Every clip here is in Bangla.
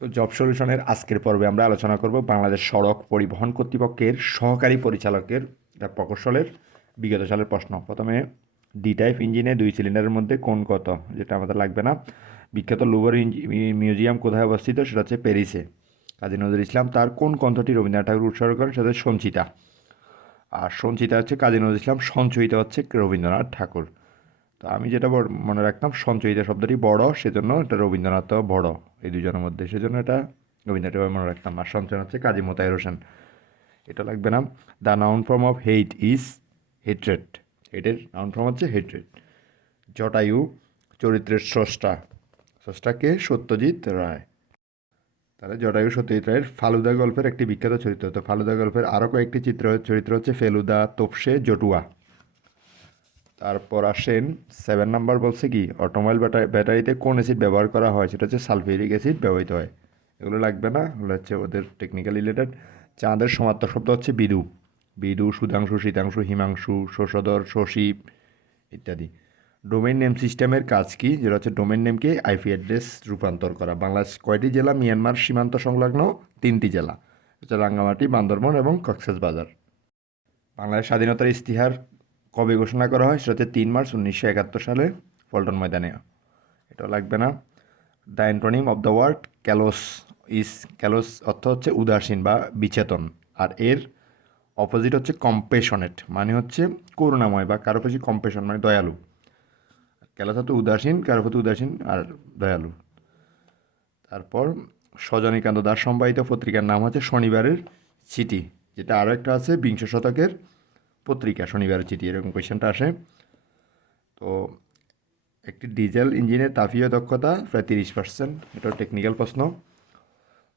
তো জব সলিউশনের আজকের পর্বে আমরা আলোচনা করব বাংলাদেশ সড়ক পরিবহন কর্তৃপক্ষের সহকারী পরিচালকের প্রকৌশলের বিগত সালের প্রশ্ন। প্রথমে ডি টাইপ ইঞ্জিনে 2 সিলিন্ডারের মধ্যে কোন কত, যেটা আমাদের লাগবে না। বিখ্যাত লুভর মিউজিয়াম কোথায় অবস্থিত, সেটা হচ্ছে প্যারিসে। কাজী নজরুল ইসলাম তার কোন গ্রন্থটি রবীন্দ্রনাথ ঠাকুর উৎসর্গ করেন, সেটা হচ্ছে সঞ্চিতা। আর সঞ্চিতা হচ্ছে কাজী নজরুল ইসলাম, সঞ্চয়িতা হচ্ছে রবীন্দ্রনাথ ঠাকুর। তো আমি যেটা মনে রাখতাম, সঞ্চয়িতা শব্দটি বড়, সেজন্য এটা রবীন্দ্রনাথ বড় এই দুজনের মধ্যে, সেজন্য এটা রবীন্দ্রনাথ মনে রাখতাম। আর সঞ্চয়ন হচ্ছে কাজী মোতায়ের হোসেন, এটা লাগবে না। The noun form of hate is hatred, হেটের নাউন ফর্ম হচ্ছে হেট্রেড। জটায়ু চরিত্রের স্রষ্টা, স্রষ্টাকে সত্যজিৎ রায়। তাহলে জটায়ু সত্যজিৎ রায়ের ফালুদা গল্পের একটি বিখ্যাত চরিত্র। তো ফালুদা গল্পের আরও কয়েকটি চরিত্র হচ্ছে ফেলুদা, তোপসে, জটুয়া। তারপর আসেন 7 নাম্বার, বলছে কি অটোমোবাইল ব্যাটারিতে কোন অ্যাসিড ব্যবহার করা হয়, সেটা হচ্ছে সালফিউরিক অ্যাসিড ব্যবহৃত হয়। এগুলো লাগবে না, এগুলো হচ্ছে ওদের টেকনিক্যাল রিলেটেড। চাঁদের সমার্থক শব্দ হচ্ছে বিদু, বিদু, সুধাংশু, শীতাংশু, হিমাংশু, শশধর, শশী ইত্যাদি। ডোমেইন নেম সিস্টেমের কাজ কি, যেটা হচ্ছে ডোমেইন নেমকে আইপি অ্যাড্রেস রূপান্তর করা। বাংলাদেশ কয়টি জেলা মিয়ানমার সীমান্ত সংলগ্ন? 3টি জেলা, হচ্ছে রাঙ্গামাটি, বান্দরবন এবং কক্সবাজার। বাংলাদেশ স্বাধীনতার ইস্তিহার কবে ঘোষণা করা হয়, সেটা হচ্ছে 3 মার্চ 1971 সালে পল্টন ময়দানে। এটা লাগবে না। The antonym of the word callous is, callous অর্থ হচ্ছে উদাসীন বা বিচেতন, আর এর অপোজিট হচ্ছে কম্পেশনেট, মানে হচ্ছে করুণাময় বা কারো প্রতি কম্পেশন মানে দয়ালু। ক্যালোস হচ্ছে উদাসীন, কারো প্রতি উদাসীন আর দয়ালু। তারপর সজনীকান্ত দাস সম্পাদিত পত্রিকার নাম হচ্ছে শনিবারের চিঠি, যেটা আরও একটা আছে বিংশ শতকের পত্রিকা শনিবারের চিঠি, এরকম কোয়েশ্চেনটা আসে। তো একটি ডিজেল ইঞ্জিনের তাপীয় দক্ষতা প্রায় 30%, এটাও টেকনিক্যাল প্রশ্ন।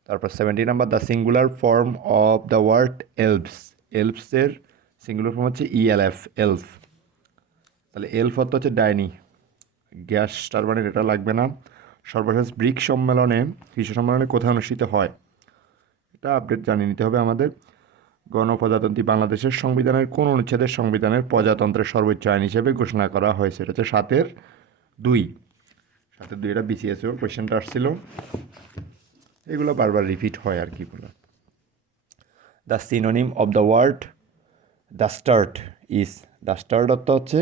তারপর 70 number, the singular form of the word elves, এলভসের সিঙ্গুলার ফর্ম হচ্ছে ইএলএফ, এলফ। তাহলে এলফ অর্থ হচ্ছে ডাইনি, গ্যাস টারবাইনের, এটা লাগবে না। সর্বশেষ ব্রিক্স সম্মেলনে, বিশ্ব সম্মেলনে কোথায় অনুষ্ঠিত হয়, এটা আপডেট জানিয়ে নিতে হবে আমাদের। গণপ্রজাতন্ত্রী বাংলাদেশের সংবিধানের কোন অনুচ্ছেদের সংবিধানের প্রজাতন্ত্রের সর্বোচ্চ আইন হিসেবে ঘোষণা করা হয়েছে, এটা হচ্ছে 7-2, 7-2, এটা বিসিএসও কোয়েশ্চেনটা আসছিল। এগুলো বারবার রিপিট হয় আর কি বলো। The synonym of the word dastard is, dastard অর্থ হচ্ছে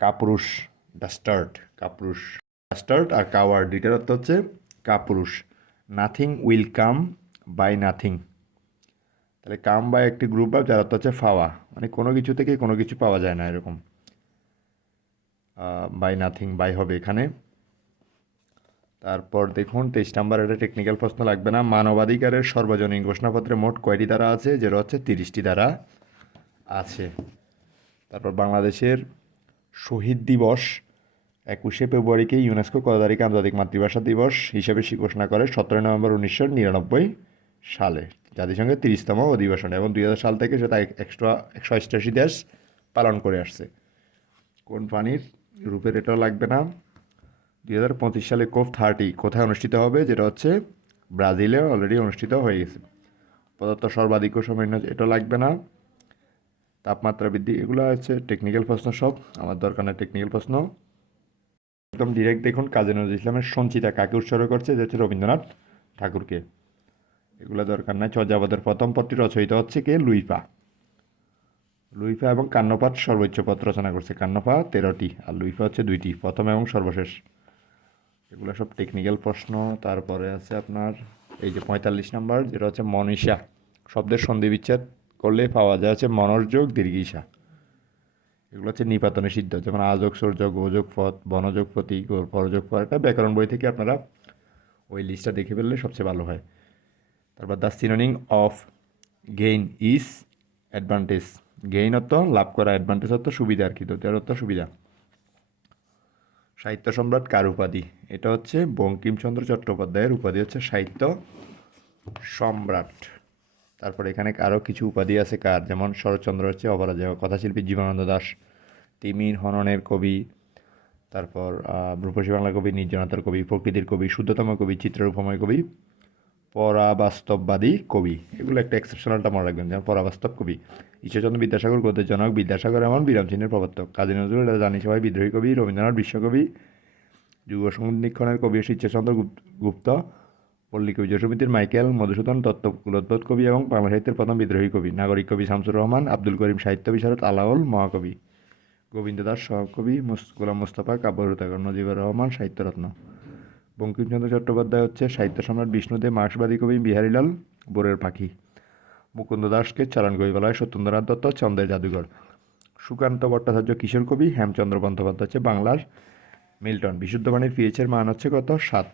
কাপুরুষ, ডাস্টার্ড কাপুরুষ। ডাস্টার্ড আর কাওয়ার্ড দুইটার অর্থ হচ্ছে কাপুরুষ। Nothing will come by nothing, তাহলে কাম বাই একটি গ্রুপ ভার্ব যার অর্থ হচ্ছে পাওয়া, মানে কোনো কিছু থেকে কোনো কিছু পাওয়া যায় না এরকম। বাই নাথিং, বাই হবে এখানে। তারপর দেখুন 23 নাম্বার, এটা টেকনিক্যাল প্রশ্ন লাগবে না। মানবাধিকারের সর্বজনীন ঘোষণাপত্রে মোট কয়টি ধারা আছে, যেটা হচ্ছে 30টি ধারা আছে। তারপর বাংলাদেশের শহীদ দিবস 21শে ফেব্রুয়ারিকে ইউনেস্কো কত তারিখে আন্তর্জাতিক মাতৃভাষা দিবস হিসেবে ঘোষণা করে? 17 নভেম্বর 1999 সালে জাতিসংঘের 30তম অধিবেশনে, এবং 2000 সাল থেকে সেটা 188 দেশ পালন করে আসছে। কোন প্রাণীর রূপের, এটাও লাগবে না। 2025 সালে COP30 কোথায় অনুষ্ঠিত হবে, যেটা হচ্ছে ব্রাজিলে অলরেডি অনুষ্ঠিত হয়ে গেছে। পদার্থ সর্বাধিক সময়, এটা লাগবে না। তাপমাত্রা বৃদ্ধি, এগুলো হচ্ছে টেকনিক্যাল প্রশ্ন, সব আমার দরকার নেই টেকনিক্যাল প্রশ্ন। একদম ডিরেক্ট দেখুন, কাজী নজরুল ইসলামের সঞ্চিতা কাকে উৎসর্গ করছে, যে হচ্ছে রবীন্দ্রনাথ ঠাকুরকে। এগুলো দরকার নাই। চর্যাপদের প্রথম পদটি রচয়িতা হচ্ছে কে? লুইপা। লুইপা এবং কান্নপাত সর্বোচ্চ পদ রচনা করছে। কান্নপা 13টি আর লুইপা হচ্ছে 2টি, প্রথম এবং সর্বশেষ। এগুলো সব টেকনিক্যাল প্রশ্ন। তারপরে আছে আপনার এই যে 45 নাম্বার, যেটা হচ্ছে মনীষা শব্দের সন্ধি বিচ্ছেদ করলে পাওয়া যায় হচ্ছে মনর্যোগ দীর্ঘিসা। এগুলো হচ্ছে নিপাতনে সিদ্ধ, যেমন আযোগ সূর্য, গোযোগ পথ, বনযোগ প্রতি, পরযোগ পর। এটা ব্যাকরণ বই থেকে আপনারা ওই লিস্টটা দেখে ফেললে সবচেয়ে ভালো হয়। তারপর the synonym of gain is advantage, gain অর্থ লাভ করা, অ্যাডভান্টেজ অর্থ সুবিধা আর কি, তো এর অর্থ সুবিধা। সাহিত্য সম্রাট কার উপাধি, এটা হচ্ছে বঙ্কিমচন্দ্র চট্টোপাধ্যায়ের উপাধি হচ্ছে সাহিত্য সম্রাট। তারপর এখানে আরও কিছু উপাধি আছে কার, যেমন শরৎচন্দ্র হচ্ছে অপরাজেয়, কথাশিল্পী জীবনানন্দ দাশ তিমির হননের কবি, তারপর রূপসী বাংলা কবি, নির্জনতার কবি, প্রকৃতির কবি, শুদ্ধতম কবি, চিত্ররূপময় কবি, পরাবাস্তববাদী কবি। এগুলো একটা এক্সেপশনালটা মনে রাখবেন, যেমন পরাবাস্তব কবি। ঈশ্বরচন্দ্র বিদ্যাসাগর গদ্যের জনক, বিদ্যাসাগর এমন বিরাম চিহ্নের প্রবর্তক। কাজী নজরুল, এটা জানি সবাই, বিদ্রোহী কবি। রবীন্দ্রনাথ বিশ্বকবি। যুব সন্ধিক্ষণের কবি ঈশ্বরচন্দ্র গুপ্ত, পল্লী কবি সমিতির মাইকেল মধুসূদন দত্ত কুলোদ্ভট কবি এবং বাংলা সাহিত্যের প্রথম বিদ্রোহী কবি। নাগরিক কবি শামসুর রহমান, আব্দুল করিম সাহিত্য বিশারদ, আলাওল মহাকবি। গোবিন্দ দাস সহকবি, গোলাম মোস্তফা কাব্যরত্নাকর, নজিবুর রহমান সাহিত্যরত্ন। বঙ্কিমচন্দ্র চট্টোপাধ্যায় হচ্ছে সাহিত্য সম্রাট, বিষ্ণুদেব মার্ক্সবাদী কবি, বিহারীলাল বোরের পাখি। মুকুন্দ দাসকে চালান কবি বলা হয়, সত্যেন্দ্রনাথ দত্ত চন্দ্রের জাদুঘর। সুকান্ত ভট্টাচার্য কিশোর কবি, হেমচন্দ্র বন্দ্যোপাধ্যায় হচ্ছে বাংলার মিল্টন। বিশুদ্ধ পানির পিএইচের মান হচ্ছে কত? 7।